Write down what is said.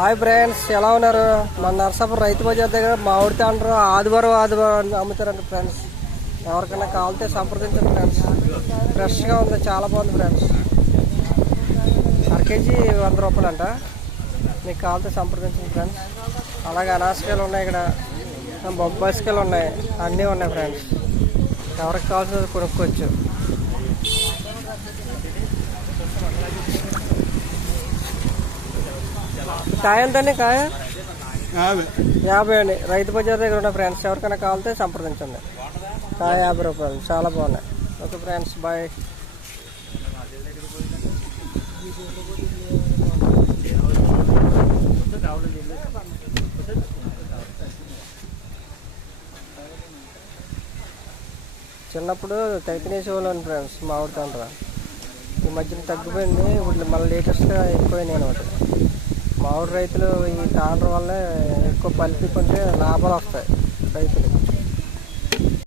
Hi friends, ఎలా ఉన్నారు? మన నర్సాపురం రైతు బజార్ దగ్గర మామిడి తాండ్రు ఆదివారం అమ్ముతారండి ఫ్రెండ్స్. ఎవరికైనా కావాలితే సంప్రదించండి ఫ్రెండ్స్. ఫ్రెష్గా ఉంది, చాలా బాగుంది ఫ్రెండ్స్. అర కేజీ 100 రూపాయలు అంట. మీకు కావాలితే సంప్రదించండి ఫ్రెండ్స్. అలాగే అనాసకాయలు ఉన్నాయి, ఇక్కడ బొబ్బాయికాయలు ఉన్నాయి, అన్నీ ఉన్నాయి ఫ్రెండ్స్. ఎవరికి కావాల్సింది కొనుక్కోవచ్చు. కాయ ఎంతండి? కాయ 50 అండి. రైతు బజార్ దగ్గర ఉన్న ఫ్రెండ్స్, ఎవరికైనా కావాలితే సంప్రదించండి. కాయ 50 రూపాయలు, చాలా బాగున్నాయి. Okay friends, bye. చిన్నప్పుడు తెగ తినేసేవాళ్ళని ఫ్రెండ్స్ మామిడి తాండ్ర. ఈ మధ్యన తగ్గిపోయింది, ఇప్పుడు మళ్ళీ లేటెస్ట్గా ఎక్కువైనాయి అనమాట. మామిడి రైతులు ఈ తాండ్ర వల్లే ఎక్కువ పలిపి కొంటే లాభాలు వస్తాయి రైతులు.